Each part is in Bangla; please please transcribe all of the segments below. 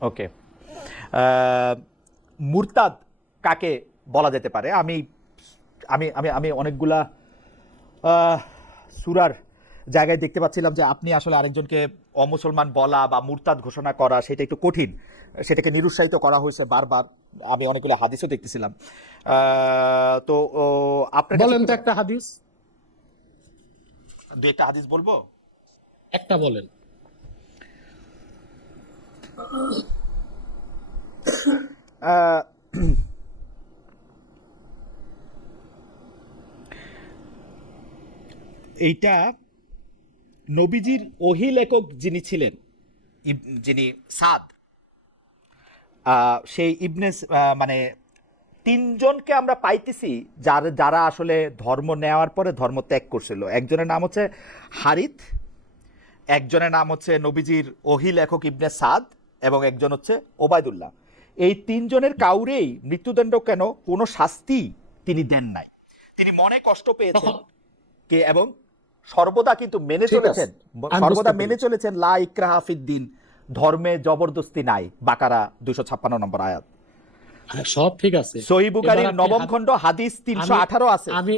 ওকে, মুরতাদ কাকে বলা যেতে পারে? আমি আমি আমি আমি অনেকগুলা সূরার জায়গায় দেখতে পাচ্ছিলাম যে আপনি আসলে আরেকজনকে অমুসলমান বলা বা মুরতাদ ঘোষণা করা সেটা একটু কঠিন, সেটাকে নিরুৎসাহিত করা হয়েছে বারবার। আমি অনেকগুলো হাদিসও দেখতেছিলাম। তো আপনার কাছে বলেন তো একটা হাদিস, দু একটা হাদিস বলবো। একটা বলেন। আহ, এইটা নবীজির ওহী লেখক যিনি ছিলেন, যিনি সাদ, সেই ইবনে মানে তিনজনকে আমরা পাইতেছি যারা আসলে ধর্ম নেওয়ার পরে ধর্ম ত্যাগ করছিল। একজনের নাম হচ্ছে হারিথ, একজনের নাম হচ্ছে নবীজির ওহী লেখক ইবনে সাদ, এবং একজন হচ্ছে ওবায়দুল্লাহ। এই তিনজনের কাউরেই মৃত্যুদণ্ড কেন কোনো শাস্তি তিনি দেন নাই। তিনি মনে কষ্ট পেয়েছেন কে, এবং সর্বদা কিন্তু মেনে ঠিক আছে, চলেছেন, আমি সর্বদা বুঝতে মেনে পেরেছি। চলেছেন লা ইকরাহা ফিদ্দিন, ধর্মে জবরদস্তি নাই। বাকারা 256 নম্বর আয়াত। হ্যাঁ, সব ঠিক আছে। সহিহ এবার বুখারীর আপনি নবম খণ্ড হাদিস আমি 318 আছে। আমি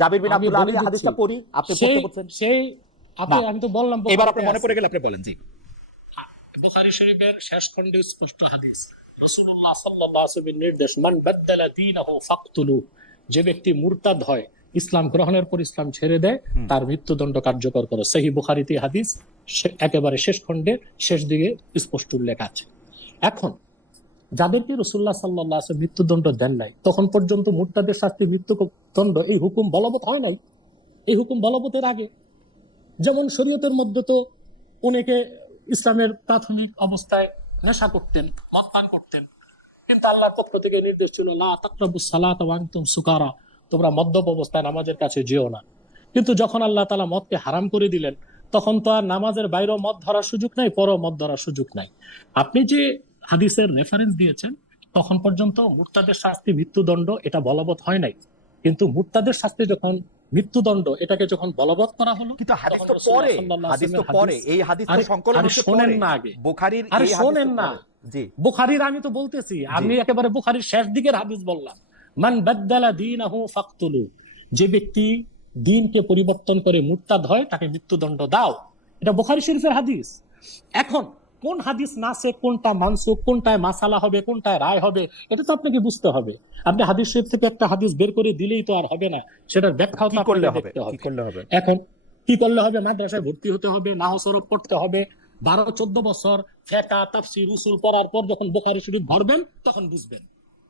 জাবির বিন আমি আব্দুল্লাহ, বলে আমি দিচ্ছি। হাদিসটা পড়ি, আপনি সেই পড়তে বলছেন সেই আপনি, না। আমি তো বললাম এবার বুখারীতে আপনার মনে আছে। পড়ে গেলে আপনি বলেন। জি। বুখারী শরীফের শেষ খণ্ডে স্পষ্ট হাদিস, রাসূলুল্লাহ সাল্লাল্লাহু আলাইহি ওয়াসাল্লামের নির্দেশ, মান বাদদালা দীনাহু ফাকতুলু, যে ব্যক্তি মুরতাদ হয়, ইসলাম গ্রহণের পর ইসলাম ছেড়ে দেয়, তার মৃত্যুদণ্ড কার্যকর করো। সহিহ বুখারীতে হাদিস একেবারে শেষ খণ্ডের শেষ দিকে স্পষ্ট উল্লেখ আছে। এখন যাদেরকে রাসূলুল্লাহ সাল্লাল্লাহু আলাইহি ওয়াসাল্লাম মৃত্যুদণ্ড দেন নাই, তখন পর্যন্ত মুরতাদের শাস্তি মৃত্যুদণ্ড, এই হুকুম বলবৎ হয় নাই। এই হুকুম বলবতের আগে, যেমন শরীয়তের মধ্যে তো অনেকে ইসলামের প্রাথমিক অবস্থায় নেশা করতেন, মদ পান করতেন, কিন্তু আল্লাহর পক্ষ থেকে নির্দেশ ছিল লা তাকরাবুস সালাতা ওয়া আনতুম সুকারা, তোমরা মদ্যপ অবস্থায় নামাজের কাছে যেও না। কিন্তু যখন আল্লাহ তাআলা মদকে হারাম করে দিলেন, তখন তো আর নামাজের বাইরেও মদ ধরার সুযোগ নাই, পরও মদ ধরার সুযোগ নাই। আপনি যে হাদিসের রেফারেন্স দিয়েছেন, তখন পর্যন্ত মুরতাদের শাস্তি মৃত্যুদণ্ড এটা বলবৎ হয় নাই। কিন্তু মুরতাদের শাস্তি যখন মৃত্যুদণ্ড, এটাকে যখন বলবৎ করা হলো, কিন্তু হাদিস তখন তো রাসূলুল্লাহ পরে, সাল্লাল্লাহু আলাইহি হাদিস তো ওয়াসাল্লামের পরে, হাদিস। এই হাদিস তো আরে সংকলন আরে হচ্ছে শোনেন পরে। না আগে, বুখারীর আরে এই হাদিস তো শোনেন না। পরে। জি বুখারীর আমি তো বলতেছি, জি। আমি একেবারে বুখারীর শেষ দিকের হাদিস বললাম। মান বাদদালা দীনাহু ফাকতুলু, যে ব্যক্তি দ্বীনকে পরিবর্তন করে মুরতাদ হয়, তাকে মৃত্যুদণ্ড দাও। এটা বুখারী শরীফের হাদিস। এখন কোন হাদিস নাসিখ, কোনটা মানসুখ, কোনটায় মাসালা হবে, কোনটায় রায় হবে, এটা তো আপনাকে বুঝতে হবে। আপনি হাদিস শরীফ থেকে একটা হাদিস বের করে দিলেই তো আর হবে না, সেটার ব্যাখ্যাও কি তো করলে আপনাকে হবে, দেখতে কি হবে। করলে হবে? এখন কি করলে হবে? মাদ্রাসায় ভর্তি হতে হবে, নাহসরফ পড়তে হবে। 12-14 বছর ফিকহ, তাফসীর, উসুল পড়ার পর যখন বুখারী শরীফ ধরবেন, তখন বুঝবেন।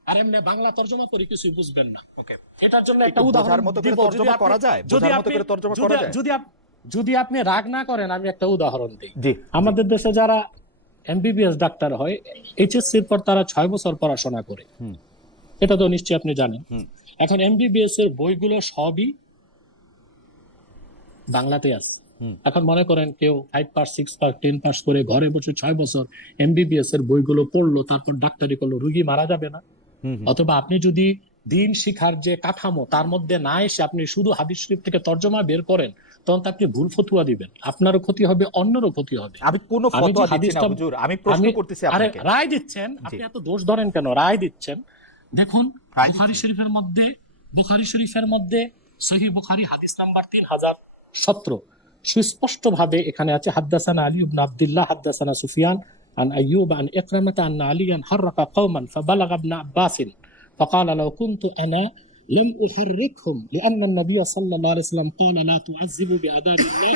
আর এমনি বাংলা তর্জমা করে কিছুই বুঝবেন না। ওকে, এটার জন্য একটা একটু উদাহরণ বোঝার মতো করে দিব। তর্জমা করা যায়? যদি বোঝার মতো আপনি করে তর্জমা যদি করা যায়? যদি যদি আপনি রাগ না করেন, আমি একটা উদাহরণ দিই। জি জি। আমাদের দেশে যারা এমবিবিএস ডাক্তার হয়, এইচএসসির পর তারা 6 বছর পড়াশোনা করে, হুম এটা তো নিশ্চয়ই আপনি জানেন। হুম। এখন এমবিবিএস এর বইগুলো সবই বাংলাতে আছে। হুম। এখন মনে করেন কেউ 5 পাস, 6 পাস, 10 পাস করে ঘরে বসে 6 বছর এমবিবিএস এর বইগুলো পড়লো, তারপর ডাক্তারি করলো, রোগী মারা যাবে না? হুম হুম। অথবা আপনি যদি দিন শিখার যে কাঠামো তার মধ্যে না এসে আপনি শুধু হাদিস শরীফ থেকে তর্জমা বের করেন, তখন তো আপনি ভুল ফতুয়া দিবেন, আপনারও ক্ষতি হবে, অন্যেরও ক্ষতি হবে। আমি কোনো আমি যে ফতোয়া দিচ্ছি না হাদিসটা হুজুর, আমি প্রশ্ন আমি করতেছি আরে আপনাকে। রায় দিচ্ছেন, জি। আপনি এত দোষ ধরেন কেন? রায় দিচ্ছেন। দেখুন, রায় বুখারী দিচ্ছি। শরীফের মধ্যে বুখারী শরীফের মধ্যে সহিহ বুখারী হাদিস নাম্বার 3017 সুস্পষ্ট ভাবে এখানে আছে, হাদ্দাসানা আলী ইবনে আব্দুল্লাহ হাদ্দাসানা সুফিয়ান আন আইয়ুব আন ইকরামা আন আলিয়ান হাররাকা কওমান ফাবালাগা ইবনে আব্বাস فقال لو كنت انا لم احركهم لان النبي صلى الله عليه وسلم قال لا تعذبوا بعذاب الله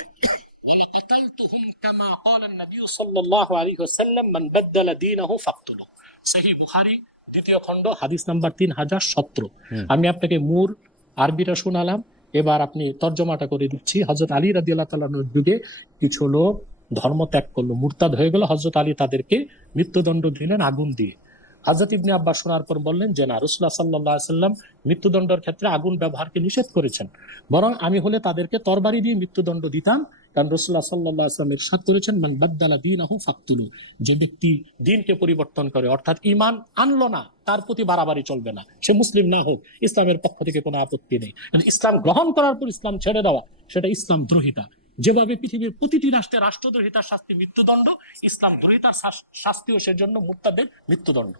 ولقتلتهم كما قال النبي صلى الله عليه وسلم من بدل دينه فاقتلوه। সহিহ বুখারী দ্বিতীয় খণ্ড হাদিস নাম্বার 3017। আমি আপনাকে মূল আরবিটা শোনালাম, এবার আপনি তর্জমাটা করে দিচ্ছি। হযরত আলী রাদিয়াল্লাহু তাআলার যুগে কিছু লোক ধর্ম ত্যাগ করলো, মুরতাদ হয়ে গেল। হযরত আলী তাদেরকে মৃত্যুদণ্ড দিলেন আগুন দিয়ে। হযরত ইবনে আব্বাস শোনার পর বললেন যে না, রাসূলুল্লাহ সাল্লাল্লাহু আলাইহি ওয়াসাল্লাম মৃত্যুদণ্ডের ক্ষেত্রে আগুন ব্যবহারকে নিষেধ করেছেন, বরং আমি হলে তাদেরকে তরবারি দিয়ে মৃত্যুদণ্ড দিতাম। কারণ রাসূলুল্লাহ সাল্লাল্লাহু আলাইহি ওয়াসাল্লাম ইরশাদ করেছেন, মান বাদদালা দীনাহু ফাকতুলু, যে ব্যক্তি দ্বীনকে পরিবর্তন করে, অর্থাৎ ঈমান আনলো না, তার প্রতি বাড়াবাড়ি চলবে না। সে মুসলিম না হোক, ইসলামের পক্ষ থেকে কোনো আপত্তি নেই। কিন্তু ইসলাম গ্রহণ করার পর ইসলাম ছেড়ে দেওয়া, সেটা ইসলাম দ্রোহিতা। যেভাবে পৃথিবীর প্রতিটি রাষ্ট্রে রাষ্ট্রদ্রোহিতার শাস্তি মৃত্যুদণ্ড, ইসলাম দ্রোহিতার শাস্তিও সেজন্য মুর্তাদের মৃত্যুদণ্ড।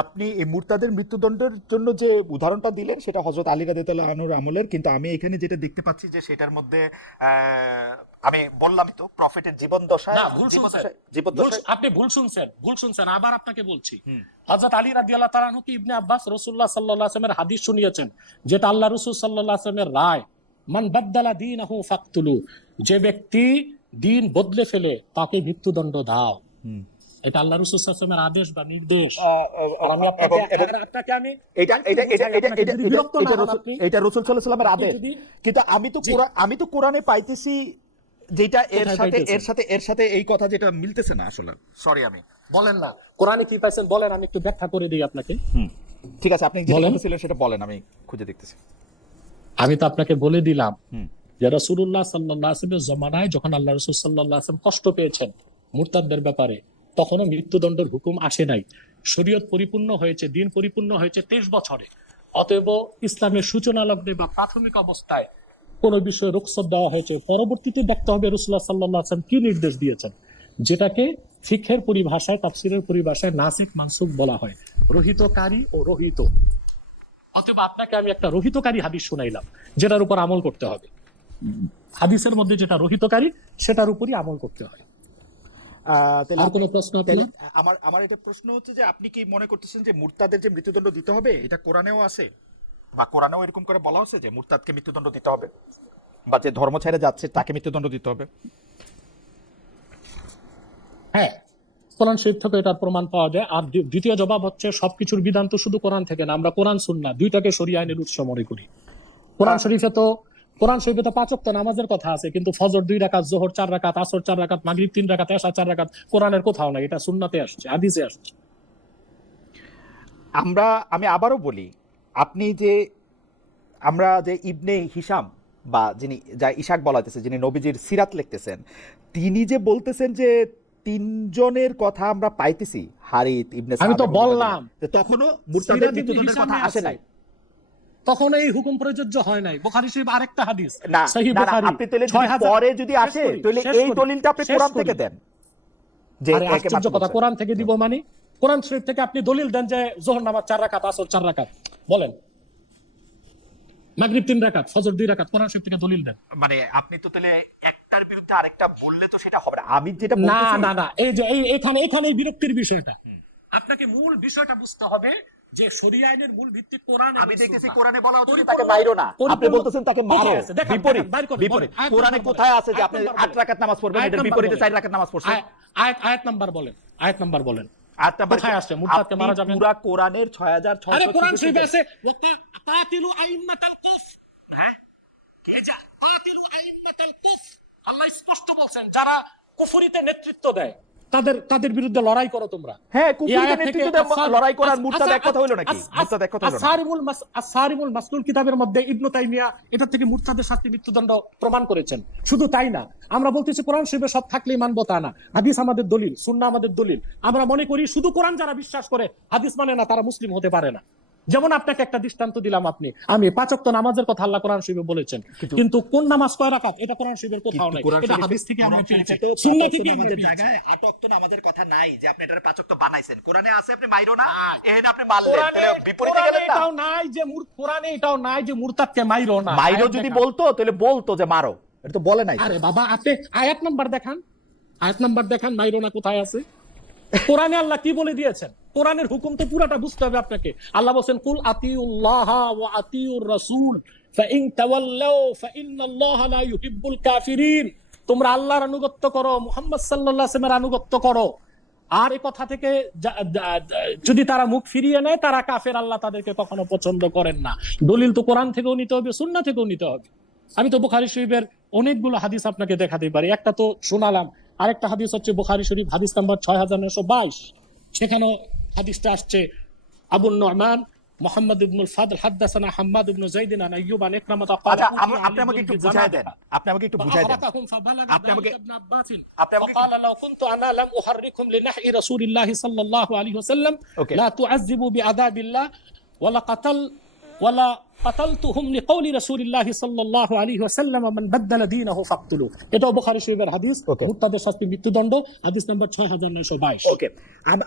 আপনি এই মুরতাদের মৃত্যুদণ্ডের জন্য যে উদাহরণটা দিলেন সেটা হযরত আলী রাদিয়াল্লাহু আনহুর আমলের, কিন্তু আমি এখানে যেটা দেখতে পাচ্ছি যে সেটার মধ্যে আমি বললামই তো প্রফেটের জীবনদশায় না, ভুল শুনছেন, আপনি ভুল শুনছেন, আবার আপনাকে বলছি। হযরত আলী রাদিয়াল্লাহু তাআলা আনহু কি ইবনে আব্বাস রাসূলুল্লাহ সাল্লাল্লাহু আলাইহি ওয়াসাল্লামের হাদিস শুনিয়েছেন, যেটা আল্লাহ রাসূল সাল্লাল্লাহু আলাইহি ওয়াসাল্লামের রায়, মান বাদদালা দীনাহু ফাকতুলু, যে ব্যক্তি দ্বীন বদলে ফেলে তাকে মৃত্যুদণ্ড দাও। এটা আল্লাহ রাসূল সাল্লাল্লাহু আলাইহি ওয়াসাল্লামের আদেশ বা নির্দেশ। আর আমি আপনাকে আমি এটা রাসূল সাল্লাল্লাহু আলাইহি ওয়াসাল্লামের আদেশ, কিন্তু আমি তো কোরআনে পাইতেছি যেটা এর সাথে এই কথা যেটা মিলতেছে না আসলে। সরি, আমি বলেন না কোরআনে কি পাইছেন বলেন, আমি একটু ব্যাখ্যা করে দিই আপনাকে। ঠিক আছে, আপনি যেটা বলছিলেন সেটা বলেন, আমি খুঁজে দেখতেছি। আমি তো আপনাকে বলে দিলাম যে রাসূলুল্লাহ সাল্লাল্লাহু আলাইহি ওয়াসাল্লামের জমানায় যখন আল্লাহ রাসূল সাল্লাল্লাহু আলাইহি ওয়াসাল্লাম কষ্ট পেয়েছেন মুরতাদদের ব্যাপারে, তখনও মৃত্যুদণ্ডের হুকুম আসে নাই। শরীয়ত পরিপূর্ণ হয়েছে, দ্বীন পরিপূর্ণ হয়েছে 23 বছরে। অতএব ইসলামের সূচনা লগ্নে বা প্রাথমিক অবস্থায় কোন বিষয়ে রুখসত দেওয়া হয়েছে, পরবর্তীতে দেখতে হবে রাসূলুল্লাহ সাল্লাল্লাহু আলাইহি ওয়াসাল্লাম কি নির্দেশ দিয়েছেন, যেটাকে ফিকহের পরিভাষায়, তাফসীরের পরিভাষায় নাসিখ মানসুখ বলা হয়, রহিতকারী ও রহিত। অতএব আপনাকে আমি একটা রহিতকারী হাদিস শুনাইলাম, যেটার উপর আমল করতে হবে। হাদিসের মধ্যে যেটা রহিতকারী সেটার উপরই আমল করতে হয়। আর কোনো প্রশ্ন আপনার? আমার এটা প্রশ্ন হচ্ছে যে আপনি কি মনে করতেছেন যে মুরতাদের যে মৃত্যুদণ্ড দিতে হবে এটা কোরআনেও আছে, বা কোরআনেও এরকম করে বলা আছে যে মুরতাদকে মৃত্যুদণ্ড দিতে হবে, বা যে ধর্ম ছেড়ে যাচ্ছে তাকে মৃত্যুদণ্ড দিতে হবে? হ্যাঁ, কোরআন শরীফ থেকে এটার প্রমাণ পাওয়া যায়। আর দ্বিতীয় জবাব হচ্ছে সবকিছুর বিধান তো শুধু কোরআন থেকে না, আমরা কোরআন সুন্নাহ দুইটাকে শরীয়ত আইনের উৎস মনে করি। কোরআন শরীফে তো 5 ওয়াক্ত নামাজের কথা আছে, কিন্তু ফজর 2 রাকাত, যোহর 4 রাকাত, আসর 4 রাকাত, মাগরিব 3 রাকাত, এশা 4 রাকাত কোরআনের কোথাও নাই। এটা সুন্নাতে আসছে, হাদিসে আসছে। আমি আবারও বলি, আমরা যে ইবনে হিশাম বা যিনি যা ইশাক বলা হইতেছে, যিনি নবীজির সিরাত লিখতেছেন, তিনি যে বলতেছেন যে 3 জনের কথা আমরা পাইতেছি, হারিত ইবনে সাদ, আমি তো বললাম তখনও মুরতাদের মৃত্যুদণ্ডের কথা আসে নাই, তখন এই হুকুম প্রযোজ্য হয় নাই। বুখারী শরীফ আরেকটা হাদিস, না সহিহ বুখারী, আপনি তাহলে পরে যদি আসে তাহলে এই দলিলটা আপনি কোরআন থেকে দেন। যে আশ্চর্য কথা, কোরআন থেকে দিব মানে? কোরআন শরীফ থেকে আপনি দলিল দেন যে যোহর নামাজ 4 রাকাত, আসর 4 রাকাত, বলেন মাগরিব 3 রাকাত, ফজর 2 রাকাত, কোরআন শরীফ থেকে দলিল দেন। মানে আপনি তো তাহলে একটার বিরুদ্ধে আরেকটা বললে তো সেটা হবে না। আমি যেটা বলতেছি না, এই যে এখানে এই বিরক্তির বিষয়টা, আপনাকে মূল বিষয়টা বুঝতে হবে যে শরীয়ত আইনের মূল ভিত্তি কোরআন। আমি দেখতেছি কোরআনে বলা হচ্ছে তাকে মাইরো না, আপনি বলতেছেন তাকে মারো। বিপরীত কোরআনে কোথায় আছে যে আপনি 8 রাকাত নামাজ পড়বেন, এর বিপরীতে 4 রাকাত নামাজ পড়ছেন? আয়াত নাম্বার বলেন, আয়াত নাম্বার বলেন। আয়াত নাম্বার কোথায় আছে? মুরতাদকে মারা যাবে পুরো কোরআনের 6600। আরে কোরআন শরীফে আছে ওয়াকাতিলু আইম্মাতাল কুফর, কে যা কাতিলু আইম্মাতাল কুফর, আল্লাহ স্পষ্ট বলেন যারা কুফরিতে নেতৃত্ব দেয় তাদের বিরুদ্ধে লড়াই করো তোমরা। হ্যাঁ, কুফরিতে নেতৃত্ব দেয়, লড়াই করার মুরতাদ এক কথা হলো নাকি? মুরতাদ এক কথা হলো না? আস-সারিমুল মাসলুল কিতাবের মধ্যে ইবনে তাইমিয়া এটা থেকে মুরতাদের শাস্তি মৃত্যুদণ্ড প্রমাণ করেছেন। শুধু তাই না, আমরা বলতেছি কোরআন শরীফে সব থাকলেই মানবো তা না, হাদিস আমাদের দলিল, সুন্নাহ আমাদের দলিল। আমরা মনে করি শুধু কোরআন যারা বিশ্বাস করে হাদিস মানে না, তারা মুসলিম হতে পারে না। যেমন আপনাকে একটা দৃষ্টান্ত দিলাম, আমি 5 ওয়াক্ত নামাজের কথা আল্লাহ কোরআন শরীফে বলেছেন, কিন্তু কোন নামাজ কয় রাকাত এটা কোরআন শরীফের কোথাও নাই, এটা হাদিস থেকে আমরা পেয়েছি, সুন্নাহ থেকে আমাদের জায়গায় 8 ওয়াক্ত নামাজের কথা নাই যে আপনি এটারে 5 ওয়াক্ত বানাইছেন। কোরআনে আছে আপনি মাইরো না, এহেন আপনি মারলেন, তাহলে বিপরীতে গেলেন না। কোরআনে এটাও নাই যে মুরতাদকে মাইরো না। মাইরো যদি বলতো তাহলে বলতো যে মারো, এটা তো বলে নাই। আরে বাবা, আপনি আয়াত নাম্বার দেখান, মাইরো না কোথায় আছে? কোরআনে আল্লাহ কি বলে দিয়েছেন? কোরআনের হুকুম তো পুরাটা বুঝতে হবে আপনাকে। আল্লাহ বলেন কুল আতিউল্লাহ ওয়া আতিউর রাসূল ফাইন তাওয়াল্লাউ ফাইন্নাল্লাহা লা ইউহিব্বুল কাফিরিন। তোমরা আল্লাহর আনুগত্য করো, মুহাম্মদ সাল্লাল্লাহু আলাইহি ওয়াসাল্লামের আনুগত্য করো, আর এই কথা থেকে যদি তারা মুখ ফিরিয়ে নেয় তারা কাফের, আল্লাহ তাদেরকে কখনো পছন্দ করেন না। দলিল তো কোরআন থেকেও নিতে হবে, সুন্নাহ থেকেও নিতে হবে। আমি তো বুখারী শরীফের অনেকগুলো হাদিস আপনাকে দেখাতে পারি, একটা তো শোনালাম, আরেকটা হাদিস হচ্ছে বুখারী শরীফ হাদিস নাম্বার 6922, সেখানে হাদিসটা আসছে আবু নুমান মুহাম্মদ ইবনুল ফাদল হাদাসানা হাম্মাদ ইবনু যায়েদ আন আইয়ুব আন ইকরামা ক্বালা। আচ্ছা, আপনি আমাকে একটু বুঝায় দেন, فقال لو كنت انا لم احركم لنحي رسول الله صلى الله عليه وسلم لا تعذبوا بعذاب الله ওয়ালা কাতালতুহুম লিকাউলি রাসূলিল্লাহি সাল্লাল্লাহু আলাইহি ওয়াসাল্লাম মান বাদদালা দীনাহু ফাকতুলু। এটাও বুখারী শরীফের হাদিস। Okay. মুরতাদের শাস্তি মৃত্যুদণ্ড, হাদিস নাম্বার 6922। ওকে,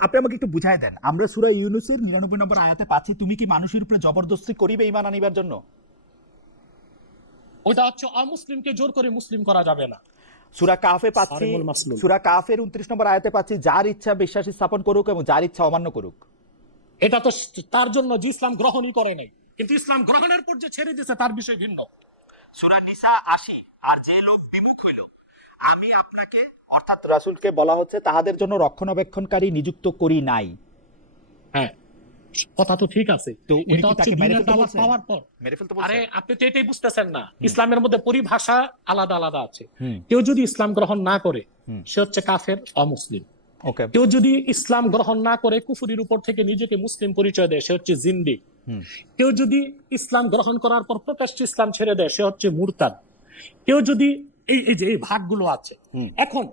আপনি আমাকে একটু বুঝাই দেন, আমরা সূরা ইউনূসের 99 নম্বর আয়াতে পাচ্ছি, তুমি কি মানুষের উপরে জবরদস্তি করিবে ঈমান আনিবার জন্য? ওটা হচ্ছে অমুসলিমকে জোর করে মুসলিম করা যাবে না। সূরা কাফে পাচ্ছি, সারিমুল মাসলুল। সূরা কাফের 29 নম্বর আয়াতে পাচ্ছি, যার ইচ্ছা বিশ্বাস স্থাপন করুক এবং যার ইচ্ছা অমান্য করুক। এটা তো তার জন্য যে ইসলাম গ্রহণই করে নাই, কিন্তু ইসলাম গ্রহণের পর যে ছেড়ে দিয়েছে তার বিষয় ভিন্ন। সূরা নিসা 80, আর যে লোক বিমুখ হইল, আমি আপনাকে অর্থাৎ রাসূলকে বলা হচ্ছে তাহাদের জন্য রক্ষণাবেক্ষণকারী নিযুক্ত করি নাই। হ্যাঁ, কথা তো ঠিক আছে, তো উনি এটা কি হচ্ছে তাকে মেরে দ্বীনের ফেলতে দাওয়াত বলছেন? পাওয়ার পর। মেরে ফেলতে আরে বলছেন? আপনি তো এটাই বুঝতেছেন না, ইসলামের মধ্যে পরিভাষা আলাদা আলাদা আছে। হুম। কেউ যদি ইসলাম গ্রহণ না করে হুম। সে হচ্ছে কাফের, অমুসলিম। ওকে। কেউ যদি ইসলাম গ্রহণ না করে কুফরির উপর থেকে নিজেকে মুসলিম পরিচয় দেয় সে হচ্ছে জিন্দিক। হুম। কেউ যদি ইসলাম গ্রহণ করার পর প্রকাশ্যে ইসলাম ছেড়ে দেয় সে হচ্ছে মুরতাদ। কেউ যদি এই যে এই ভাগগুলো আছে, হুম। এখন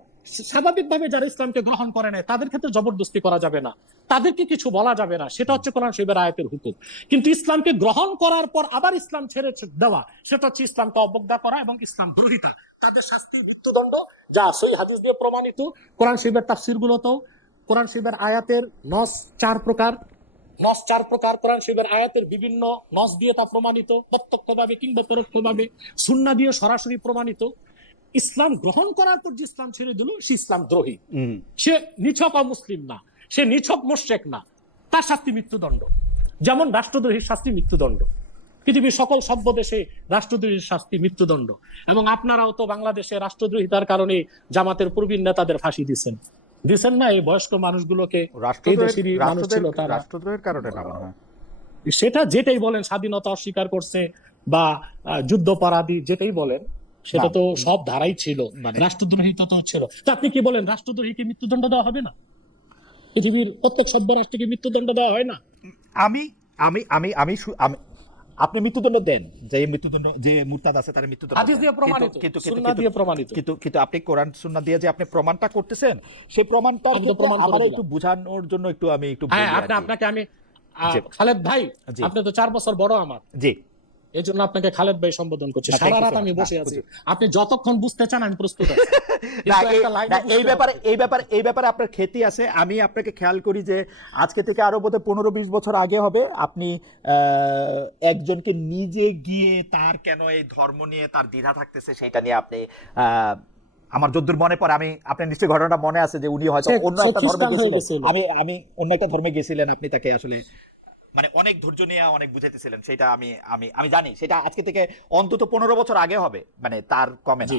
স্বাভাবিকভাবে যারা ইসলামকে গ্রহণ করে না তাদের ক্ষেত্রে জবরদস্তি করা যাবে না, তাদেরকে কিছু বলা যাবে না, সেটা হচ্ছে কোরআন শরীফের আয়াতের হুকুম। কিন্তু ইসলামকে গ্রহণ করার পর আবার ইসলাম ছেড়ে দেওয়া সেটা হচ্ছে ইসলামকে অবজ্ঞা করা এবং ইসলাম বিরোধিতা। তাদের শাস্তি মৃত্যুদণ্ড, যা সহিহ হাদিস দিয়ে প্রমাণিত। কোরআন শরীফের তাফসীরগুলোতেও কোরআন শরীফের আয়াতের নস 4 প্রকার, কোরআন শরীফের আয়াতের বিভিন্ন নস দিয়ে তা প্রমাণিত, প্রত্যক্ষভাবে কিংবা পরোক্ষভাবে, সুন্নাহ দিয়ে সরাসরি প্রমাণিত। ইসলাম গ্রহণ করার পর যে ইসলাম ছেড়ে দিল সে ইসলাম দ্রোহী, সে নিছক অমুসলিম না, সে নিছক মুশরিক না, তার শাস্তি মৃত্যুদণ্ড। যেমন রাষ্ট্রদ্রোহীর শাস্তি মৃত্যুদণ্ড, পৃথিবীর সকল সভ্য দেশে রাষ্ট্রদ্রোহীর শাস্তি মৃত্যুদণ্ড। এবং আপনারাও তো বাংলাদেশে রাষ্ট্রদ্রোহিতার কারণে জামাতের প্রবীণ নেতাদের ফাঁসি দিচ্ছেন না? এই বয়স্ক মানুষগুলোকে, এই দেশেরই মানুষ ছিল তারা, রাষ্ট্রদ্রোহের কারণে না মনে হয়। সেটা যেটাই বলেন, স্বাধীনতা অস্বীকার করছে বা যুদ্ধপরাধী যেটাই বলেন, সেটা তো সব ধারাই ছিল, রাষ্ট্রদ্রোহী তো ছিল। তা আপনি কি বলেন রাষ্ট্রদ্রোহীকে মৃত্যুদণ্ড দেওয়া হবে না? পৃথিবীর প্রত্যেক সভ্য রাষ্ট্রকে মৃত্যুদণ্ড দেওয়া হয় না? আমি আমি আমি আমি আমি আপনি মৃত্যুদণ্ড দেন, যে মৃত্যুদণ্ড, যে মুরতাদ আছে তার মৃত্যুদণ্ড হাদিস দিয়ে প্রমাণিত, সুন্নাহ দিয়ে প্রমাণিত। কিন্তু আপনি কোরআন সুন্নাহ দিয়ে যে আপনি প্রমাণটা করতেছেন, সেই প্রমাণটার ক্ষেত্রে আমার একটু বোঝানোর জন্য আমি একটু হ্যাঁ, আপনাকে আমি খালেদ ভাই, আপনি তো 4 বছর বড় আমার, জি, এই জন্য আপনাকে খালেদ ভাই সম্বোধন করছি। সারা রাত আমি বসে আছি, আপনি যতক্ষণ বুঝতে চান আমি প্রস্তুত আছি। এই ব্যাপারে আপনার খ্যাতি আছে। আমি আপনাকে খেয়াল করি যে আজকে থেকে আরো বোধহয় 15-20 বছর আগে হবে, আপনি একজনকে নিজে গিয়ে তার কেন এই ধর্ম নিয়ে তার দ্বিধা থাকতেছে সেটা নিয়ে আপনি আমার যদ্দূর মনে পড়ে, আপনার নিশ্চয়ই ঘটনাটা মনে আছে যে উনি হয়তো অন্য একটা ধর্মে গেছিলেন, আমি অন্য একটা ধর্মে গেছিলেন, আপনি তাকে আসলে মানে অনেক ধৈর্য নিয়ে অনেক বুঝাইতেছিলেন, সেটা আমি জানি। সেটা আজকে থেকে অন্তত 15 বছর আগে হবে, মানে তার কমে না।